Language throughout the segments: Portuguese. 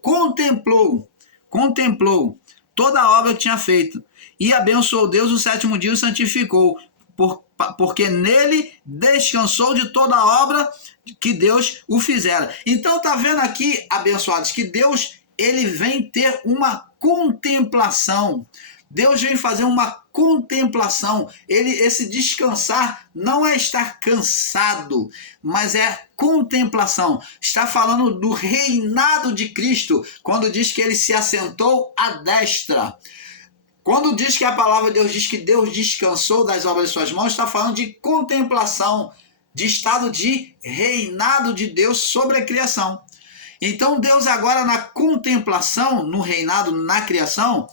contemplou toda a obra que tinha feito, e abençoou Deus o sétimo dia e o santificou, porque nele descansou de toda a obra que Deus o fizera. Então tá vendo aqui, abençoados, que Deus, ele vem ter uma contemplação. Deus vem fazer uma contemplação. Esse descansar não é estar cansado, mas é contemplação. Está falando do reinado de Cristo, quando diz que ele se assentou à destra. Quando diz que a palavra de Deus diz que Deus descansou das obras de suas mãos, está falando de contemplação, de estado de reinado de Deus sobre a criação. Então Deus agora na contemplação, no reinado, na criação,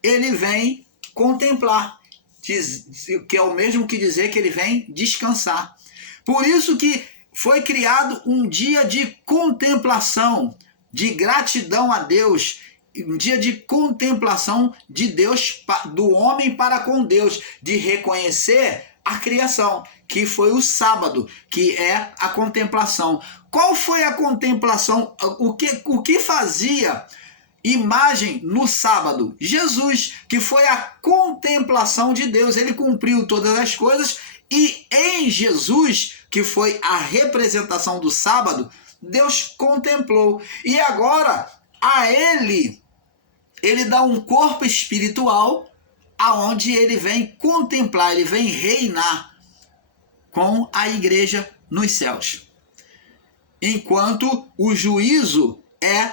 ele vem contemplar, que é o mesmo que dizer que ele vem descansar. Por isso que foi criado um dia de contemplação, de gratidão a Deus, um dia de contemplação de Deus, do homem para com Deus, de reconhecer a criação, que foi o sábado, que é a contemplação. Qual foi a contemplação? O que fazia imagem no sábado? Jesus, que foi a contemplação de Deus. Ele cumpriu todas as coisas e em Jesus, que foi a representação do sábado, Deus contemplou. E agora a ele dá um corpo espiritual aonde ele vem contemplar, ele vem reinar com a igreja nos céus. Enquanto o juízo é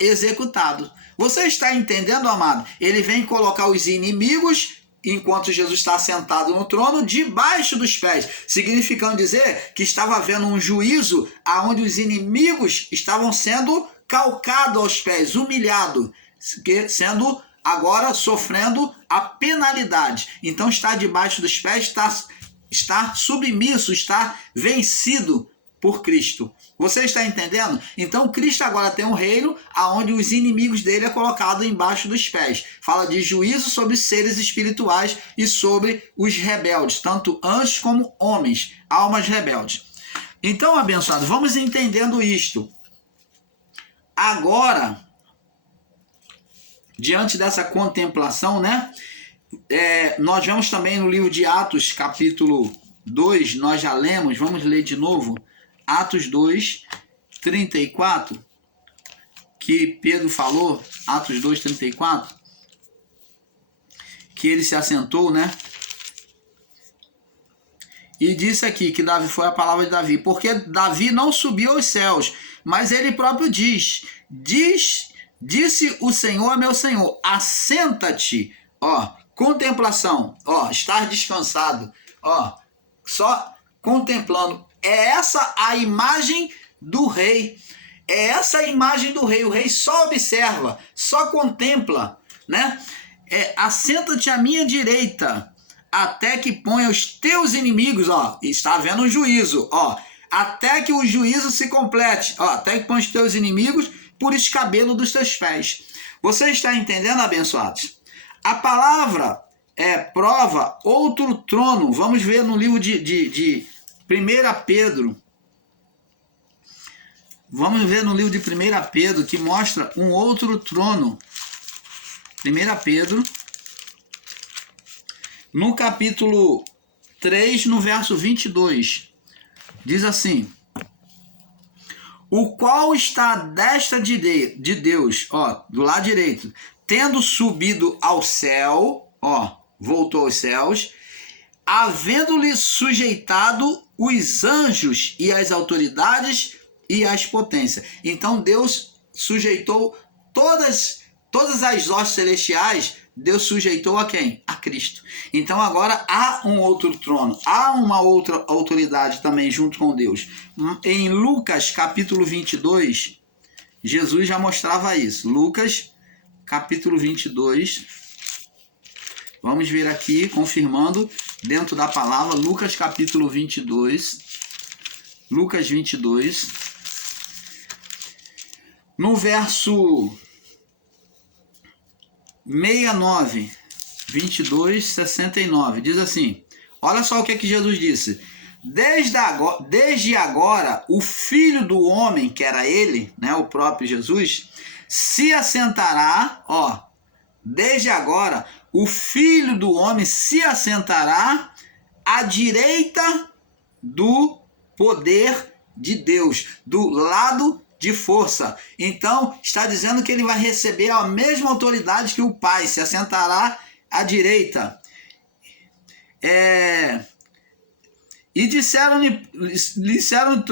executado. Você está entendendo, amado? Ele vem colocar os inimigos, enquanto Jesus está sentado no trono, debaixo dos pés, significando dizer que estava havendo um juízo aonde os inimigos estavam sendo calcados aos pés, humilhados, sendo agora sofrendo a penalidade. Então está debaixo dos pés, está submisso, está vencido por Cristo. Você está entendendo? Então Cristo agora tem um reino aonde os inimigos dele é colocado embaixo dos pés. Fala de juízo sobre seres espirituais e sobre os rebeldes, tanto anjos como homens, almas rebeldes. Então, abençoado, vamos entendendo isto. Agora, diante dessa contemplação, né? Nós vemos também no livro de Atos, capítulo 2, nós já lemos, vamos ler de novo, Atos 2, 34, que Pedro falou, Atos 2, 34, que ele se assentou, né? E disse aqui que Davi, foi a palavra de Davi, porque Davi não subiu aos céus, mas ele próprio disse o Senhor a meu Senhor, assenta-te, contemplação, estar descansado, só contemplando. É essa a imagem do rei. É essa a imagem do rei. O rei só observa, só contempla, né? Assenta-te à minha direita, até que ponha os teus inimigos, está havendo um juízo, até que o juízo se complete, até que ponha os teus inimigos por escabelo dos teus pés. Você está entendendo, abençoados? A palavra prova outro trono. Vamos ver no livro de 1 Pedro. Vamos ver no livro de 1 Pedro, que mostra um outro trono. 1 Pedro, no capítulo 3, no verso 22, diz assim: o qual está à destra de Deus, do lado direito, tendo subido ao céu, voltou aos céus, havendo-lhe sujeitado os anjos e as autoridades e as potências. Então Deus sujeitou todas as hostes celestiais, Deus sujeitou a quem? A Cristo. Então agora há um outro trono, há uma outra autoridade também junto com Deus. Em Lucas capítulo 22, Jesus já mostrava isso. Lucas capítulo 22, vamos ver aqui, confirmando dentro da palavra, Lucas capítulo 22, Lucas 22, no verso 69, 22, 69, diz assim, olha só o que é que Jesus disse: desde agora, o Filho do Homem, que era ele, né, o próprio Jesus, se assentará, ó, desde agora, o Filho do Homem se assentará à direita do poder de Deus, do lado de força. Então, está dizendo que ele vai receber a mesma autoridade que o Pai, se assentará à direita. E disseram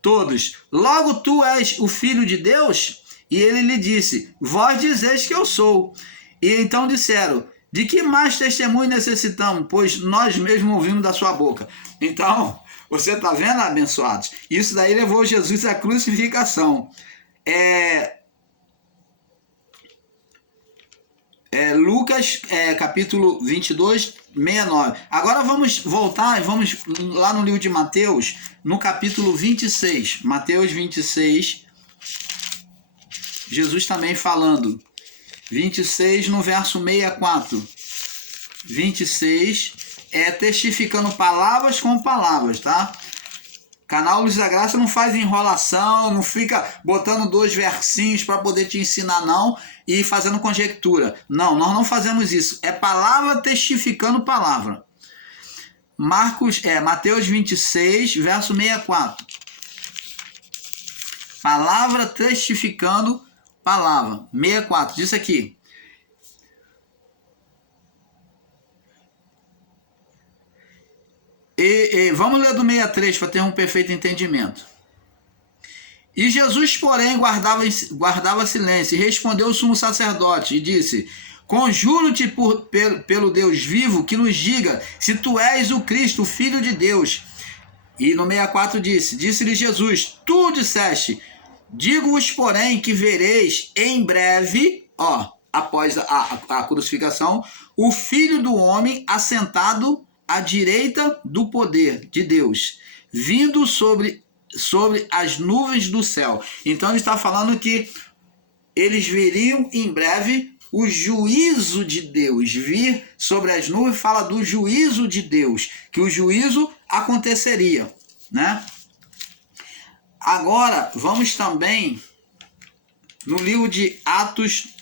todos, logo tu és o Filho de Deus? E ele lhe disse, vós dizeis que eu sou. E então disseram, de que mais testemunho necessitamos? Pois nós mesmos ouvimos da sua boca. Então, você está vendo, abençoados? Isso daí levou Jesus à crucificação. Lucas, capítulo 22, 69. Agora vamos voltar e vamos lá no livro de Mateus, no capítulo 26. Mateus 26, Jesus também falando. 26, no verso 64. 26, testificando palavras com palavras, tá? Canal Luz da Graça não faz enrolação, não fica botando 2 versinhos para poder te ensinar, não, e fazendo conjectura. Não, nós não fazemos isso. É palavra testificando palavra. Mateus 26, verso 64. Palavra testificando palavra. 64, diz aqui. Vamos ler do 63 para ter um perfeito entendimento. E Jesus, porém, guardava silêncio, e respondeu o sumo sacerdote, e disse, conjuro-te pelo Deus vivo, que nos diga, se tu és o Cristo, o Filho de Deus. E no 64 disse-lhe Jesus, tu disseste, digo-vos, porém, que vereis em breve, após a crucificação, o Filho do Homem assentado à direita do poder de Deus, vindo sobre as nuvens do céu. Então ele está falando que eles veriam em breve o juízo de Deus. Vir sobre as nuvens fala do juízo de Deus, que o juízo aconteceria, né? Agora, vamos também no livro de Atos,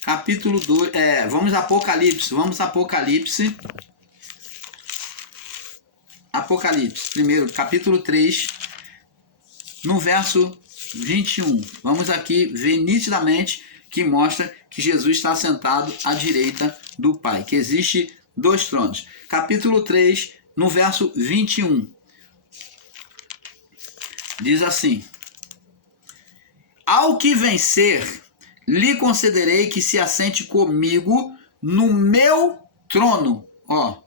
capítulo 2, vamos a Apocalipse. Apocalipse, primeiro, capítulo 3, no verso 21. Vamos aqui ver nitidamente que mostra que Jesus está sentado à direita do Pai, que existe 2 tronos. Capítulo 3, no verso 21. Diz assim, ao que vencer, lhe concederei que se assente comigo no meu trono.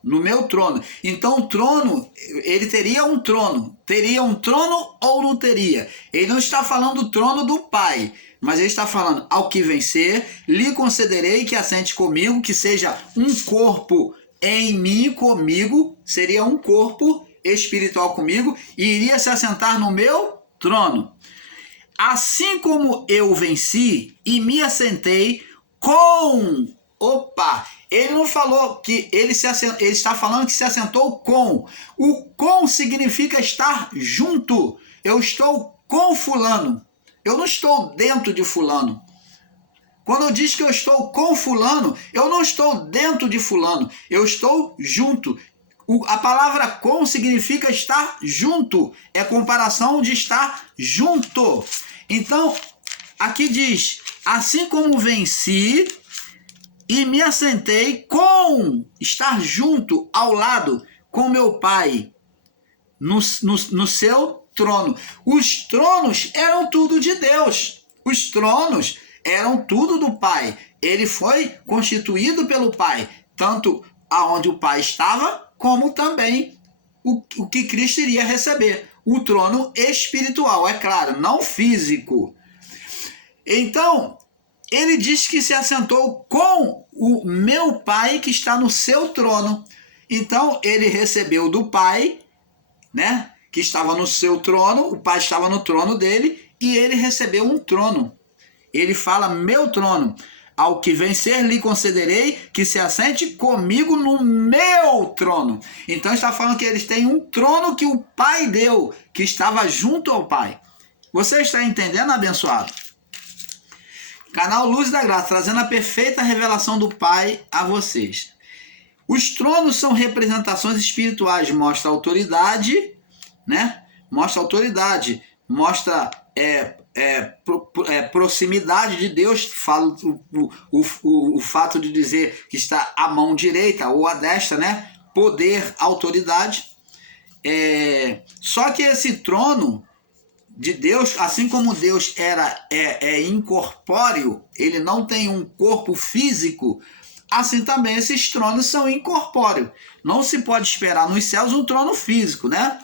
No meu trono. Então o trono, ele teria um trono. Teria um trono ou não teria? Ele não está falando do trono do Pai, mas ele está falando, ao que vencer, lhe concederei que assente comigo, que seja um corpo em mim, comigo, seria um corpo espiritual comigo, e iria se assentar no meu trono. Assim como eu venci e me assentei com... Ele não falou que ele está falando que se assentou com. O com significa estar junto. Eu estou com fulano. Eu não estou dentro de fulano. Quando eu digo que eu estou com fulano, eu não estou dentro de fulano. Eu estou junto. A palavra com significa estar junto. É comparação de estar junto. Então, aqui diz, assim como venci e me assentei com, estar junto, ao lado, com meu Pai, no seu trono. Os tronos eram tudo de Deus. Os tronos eram tudo do Pai. Ele foi constituído pelo Pai, tanto aonde o Pai estava, como também o que Cristo iria receber. O trono espiritual, é claro, não físico. Então, ele diz que se assentou com o meu Pai que está no seu trono. Então, ele recebeu do Pai, né, que estava no seu trono, o Pai estava no trono dele, e ele recebeu um trono. Ele fala, meu trono. ao que vencer lhe concederei que se assente comigo no meu trono. Então está falando que eles têm um trono que o Pai deu, que estava junto ao Pai. Você está entendendo, abençoado? Canal Luz da Graça, trazendo a perfeita revelação do Pai a vocês. Os tronos são representações espirituais, mostra autoridade, né? Mostra autoridade, mostra proximidade de Deus, fala o fato de dizer que está à mão direita ou à destra, né? Poder, autoridade. Só que esse trono de Deus, assim como Deus é incorpóreo, ele não tem um corpo físico, assim também esses tronos são incorpóreos. Não se pode esperar nos céus um trono físico, né?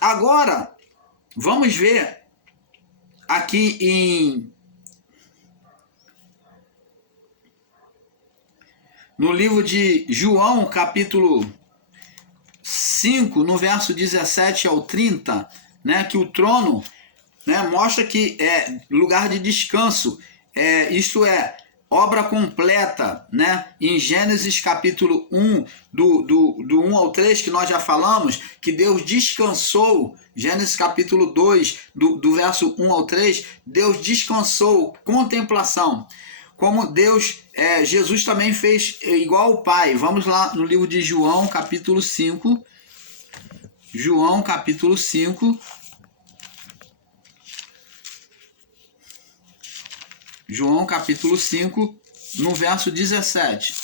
Agora, vamos ver aqui no livro de João, capítulo 5, no verso 17 ao 30, né, que o trono, né, mostra que é lugar de descanso, isto é, obra completa, né? Em Gênesis capítulo 1, do 1 ao 3, que nós já falamos, que Deus descansou. Gênesis capítulo 2, do verso 1 ao 3, Deus descansou, contemplação. Como Deus, Jesus também fez igual ao Pai. Vamos lá no livro de João, capítulo 5. João, capítulo 5. João, capítulo 5, no verso 17.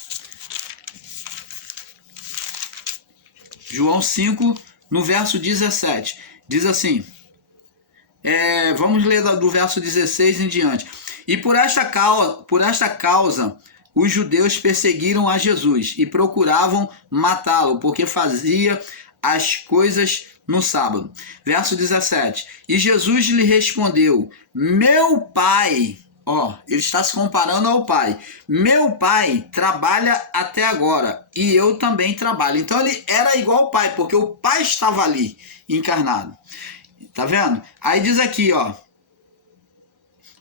João 5, no verso 17. Diz assim, vamos ler do verso 16 em diante. E por esta causa, os judeus perseguiram a Jesus e procuravam matá-lo, porque fazia as coisas no sábado. Verso 17. E Jesus lhe respondeu, meu Pai... ele está se comparando ao Pai. Meu Pai trabalha até agora e eu também trabalho. Então ele era igual ao Pai, porque o Pai estava ali, encarnado. Tá vendo? Aí diz aqui,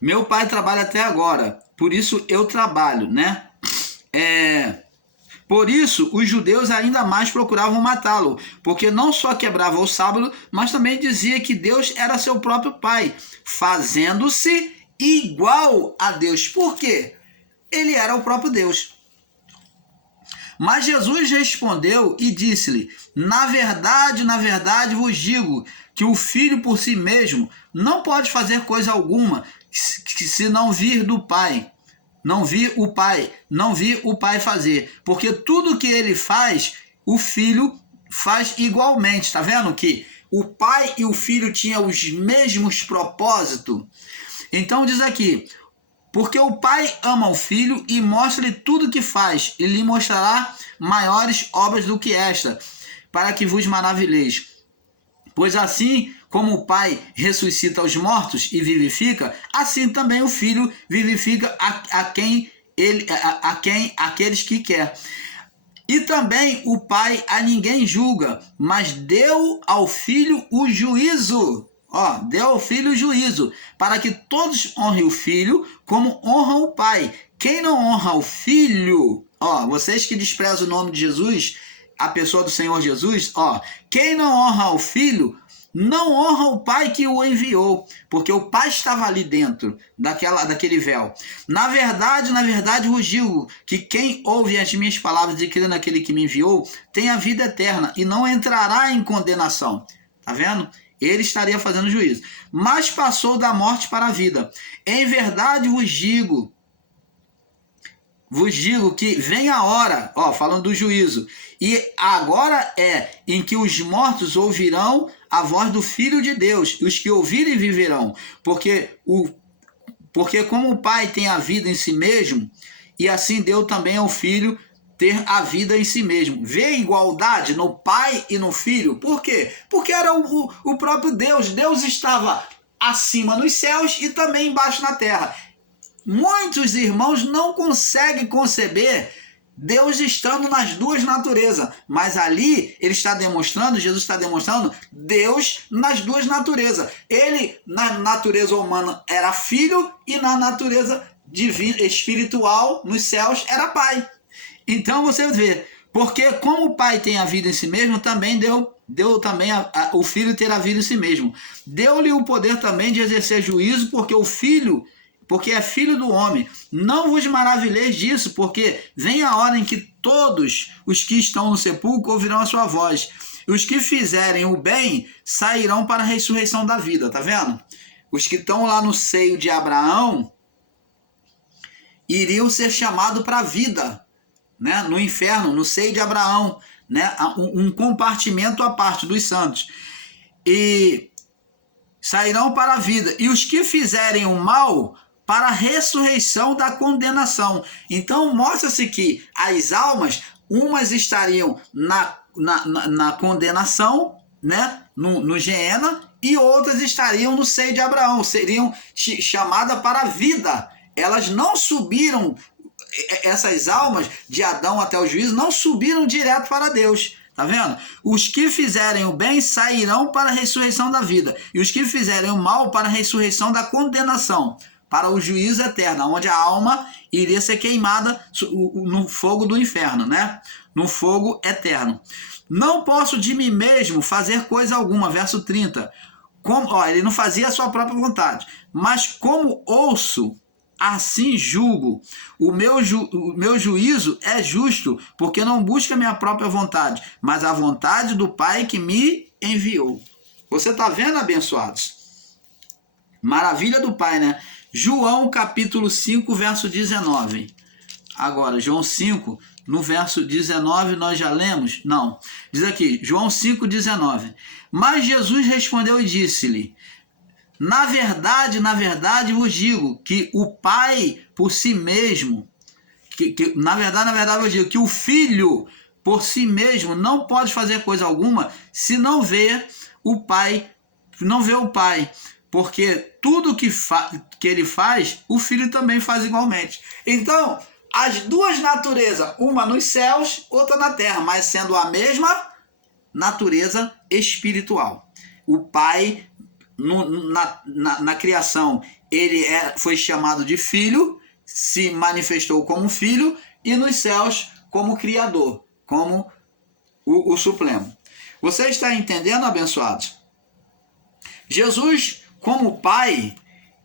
meu Pai trabalha até agora, por isso eu trabalho, né? Por isso os judeus ainda mais procuravam matá-lo, porque não só quebrava o sábado, mas também dizia que Deus era seu próprio Pai, fazendo-se igual a Deus. Por quê? Ele era o próprio Deus. Mas Jesus respondeu e disse-lhe, na verdade vos digo que o Filho por si mesmo não pode fazer coisa alguma se não vir do Pai. Não vir o Pai fazer. Porque tudo que ele faz, o Filho faz igualmente. Está vendo que o Pai e o Filho tinham os mesmos propósitos? Então diz aqui, porque o Pai ama o Filho e mostra-lhe tudo o que faz, e lhe mostrará maiores obras do que esta, para que vos maravilheis. Pois assim como o Pai ressuscita os mortos e vivifica, assim também o Filho vivifica aqueles que quer. E também o Pai a ninguém julga, mas deu ao Filho o juízo. Deu ao Filho o juízo, para que todos honrem o Filho como honram o Pai. Quem não honra o Filho, vocês que desprezam o nome de Jesus, a pessoa do Senhor Jesus, quem não honra o Filho, não honra o Pai que o enviou, porque o Pai estava ali dentro daquele véu. Na verdade vos digo que quem ouve as minhas palavras e crê naquele que me enviou, tem a vida eterna e não entrará em condenação. Tá vendo? Ele estaria fazendo juízo. Mas passou da morte para a vida. Em verdade vos digo que vem a hora, falando do juízo, e agora em que os mortos ouvirão a voz do Filho de Deus, e os que ouvirem viverão, porque como o Pai tem a vida em si mesmo, e assim deu também ao Filho ter a vida em si mesmo. Vê a igualdade no Pai e no Filho. Por quê? Porque era o próprio Deus. Deus estava acima nos céus e também embaixo na terra. Muitos irmãos não conseguem conceber Deus estando nas duas naturezas, mas ali ele está demonstrando, Jesus está demonstrando Deus nas duas naturezas. Ele na natureza humana era filho e na natureza divina, espiritual, nos céus, era pai. Então você vê, porque como o pai tem a vida em si mesmo, também deu também o filho ter a vida em si mesmo. Deu-lhe o poder também de exercer juízo, porque é filho do homem. Não vos maravilheis disso, porque vem a hora em que todos os que estão no sepulcro ouvirão a sua voz. E os que fizerem o bem sairão para a ressurreição da vida. Tá vendo? Os que estão lá no seio de Abraão iriam ser chamados para a vida, né? No inferno, no seio de Abraão, né? Um compartimento à parte dos santos. E sairão para a vida. E os que fizerem o mal para a ressurreição da condenação. Então mostra-se que as almas, umas estariam na condenação, né? no Geena, e outras estariam no seio de Abraão, seriam chamadas para a vida. Elas não subiram, essas almas de Adão até o juízo, não subiram direto para Deus. Tá vendo? Os que fizerem o bem sairão para a ressurreição da vida, e os que fizerem o mal para a ressurreição da condenação, para o juízo eterno, onde a alma iria ser queimada no fogo do inferno, né? No fogo eterno. Não posso de mim mesmo fazer coisa alguma, verso 30. Ele não fazia a sua própria vontade, mas como ouço, assim julgo. O meu juízo é justo, porque não busca a minha própria vontade, mas a vontade do Pai que me enviou. Você está vendo, abençoados? Maravilha do Pai, né? João capítulo 5, verso 19. Agora, João 5, no verso 19, nós já lemos? Não. Diz aqui, João 5, 19. Mas Jesus respondeu e disse-lhe: na verdade vos digo que o Pai por si mesmo, na verdade vos digo que o Filho por si mesmo não pode fazer coisa alguma se não vê o Pai, porque tudo que ele faz, o Filho também faz igualmente. Então, as duas naturezas, uma nos céus, outra na terra, mas sendo a mesma natureza espiritual. O Pai, na criação, ele foi chamado de Filho, se manifestou como Filho, e nos céus como Criador, como o Supremo. Você está entendendo, abençoados? Jesus, como Pai,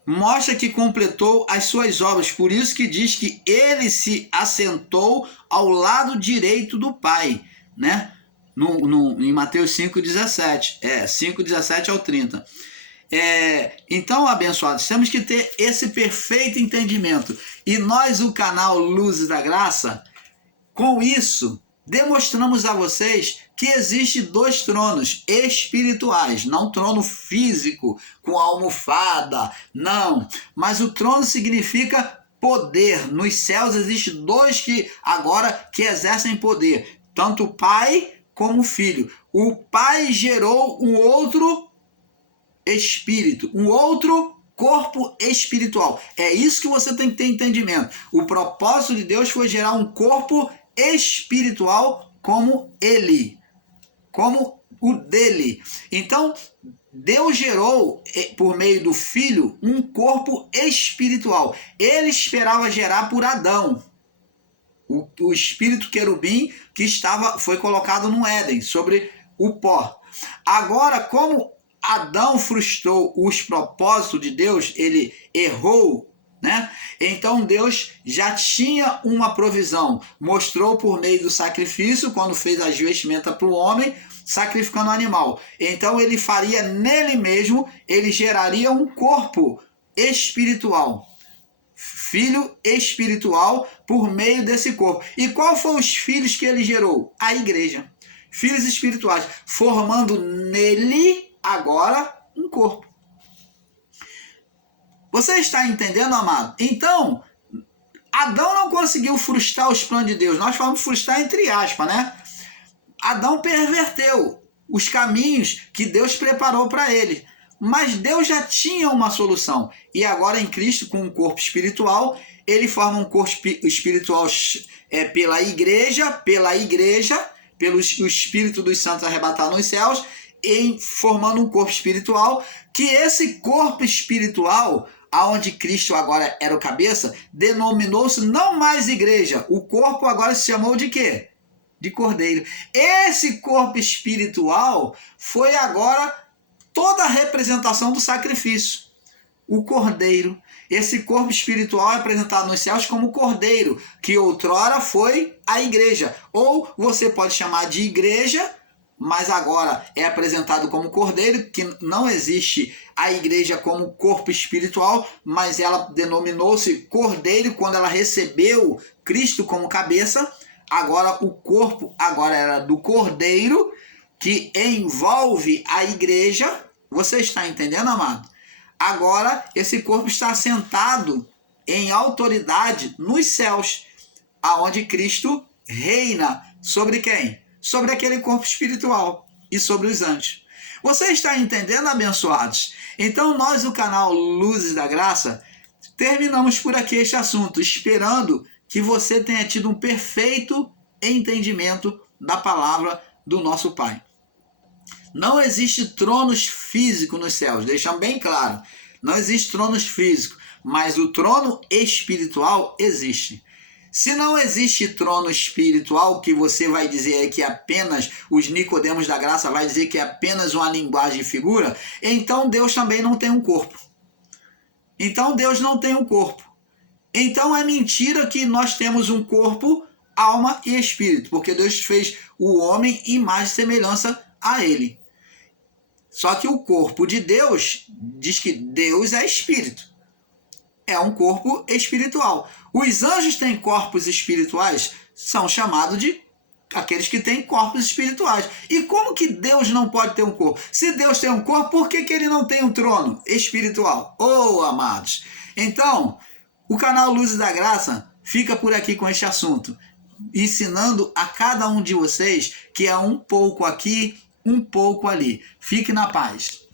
mostra que completou as suas obras, por isso que diz que ele se assentou ao lado direito do Pai, né? Em Mateus 5,17, 5,17 ao 30. Então, abençoados, temos que ter esse perfeito entendimento. E nós, o canal Luzes da Graça, com isso, demonstramos a vocês que existem dois tronos espirituais, não trono físico, com almofada, não. Mas o trono significa poder. Nos céus existem dois que exercem poder, tanto o Pai como o Filho. O Pai gerou um outro espírito, um outro corpo espiritual. É isso que você tem que ter entendimento. O propósito de Deus foi gerar um corpo espiritual como ele, como o dele. Então, Deus gerou, por meio do Filho, um corpo espiritual. Ele esperava gerar por Adão, o espírito querubim que foi colocado no Éden, sobre o pó. Agora, como Adão frustrou os propósitos de Deus, ele errou, né? Então Deus já tinha uma provisão, mostrou por meio do sacrifício, quando fez as vestimentas para o homem, sacrificando o animal. Então ele faria nele mesmo, ele geraria um corpo espiritual, filho espiritual por meio desse corpo. E qual foram os filhos que ele gerou? A igreja. Filhos espirituais, formando nele agora um corpo. Você está entendendo, amado? Então, Adão não conseguiu frustrar os planos de Deus. Nós falamos frustrar entre aspas, né? Adão perverteu os caminhos que Deus preparou para ele. Mas Deus já tinha uma solução. E agora em Cristo, com um corpo espiritual, ele forma um corpo espiritual pela igreja, pelo Espírito dos santos arrebatado nos céus, formando um corpo espiritual, que esse corpo espiritual, aonde Cristo agora era o cabeça, denominou-se não mais igreja. O corpo agora se chamou de quê? De cordeiro. Esse corpo espiritual foi agora toda a representação do sacrifício. O cordeiro. Esse corpo espiritual é apresentado nos céus como cordeiro, que outrora foi a igreja. Ou você pode chamar de igreja, mas agora é apresentado como cordeiro, que não existe a igreja como corpo espiritual, mas ela denominou-se cordeiro quando ela recebeu Cristo como cabeça. Agora o corpo agora era do cordeiro, que envolve a igreja. Você está entendendo, amado? Agora esse corpo está assentado em autoridade nos céus, aonde Cristo reina sobre quem? Sobre aquele corpo espiritual e sobre os anjos. Você está entendendo, abençoados? Então nós, o canal Luzes da Graça, terminamos por aqui este assunto, esperando que você tenha tido um perfeito entendimento da palavra do nosso Pai. Não existe tronos físicos nos céus, deixamos bem claro. Não existe tronos físicos, mas o trono espiritual existe. Se não existe trono espiritual, que você vai dizer que apenas os Nicodemos da graça vai dizer que é apenas uma linguagem de figura, então Deus também não tem um corpo. Então Deus não tem um corpo. Então é mentira que nós temos um corpo, alma e espírito, porque Deus fez o homem imagem e semelhança a ele. Só que o corpo de Deus diz que Deus é espírito. É um corpo espiritual. Os anjos têm corpos espirituais, são chamados de aqueles que têm corpos espirituais. E como que Deus não pode ter um corpo? Se Deus tem um corpo, por que ele não tem um trono espiritual? Oh, amados! Então, o canal Luzes da Graça fica por aqui com este assunto, ensinando a cada um de vocês que é um pouco aqui, um pouco ali. Fique na paz.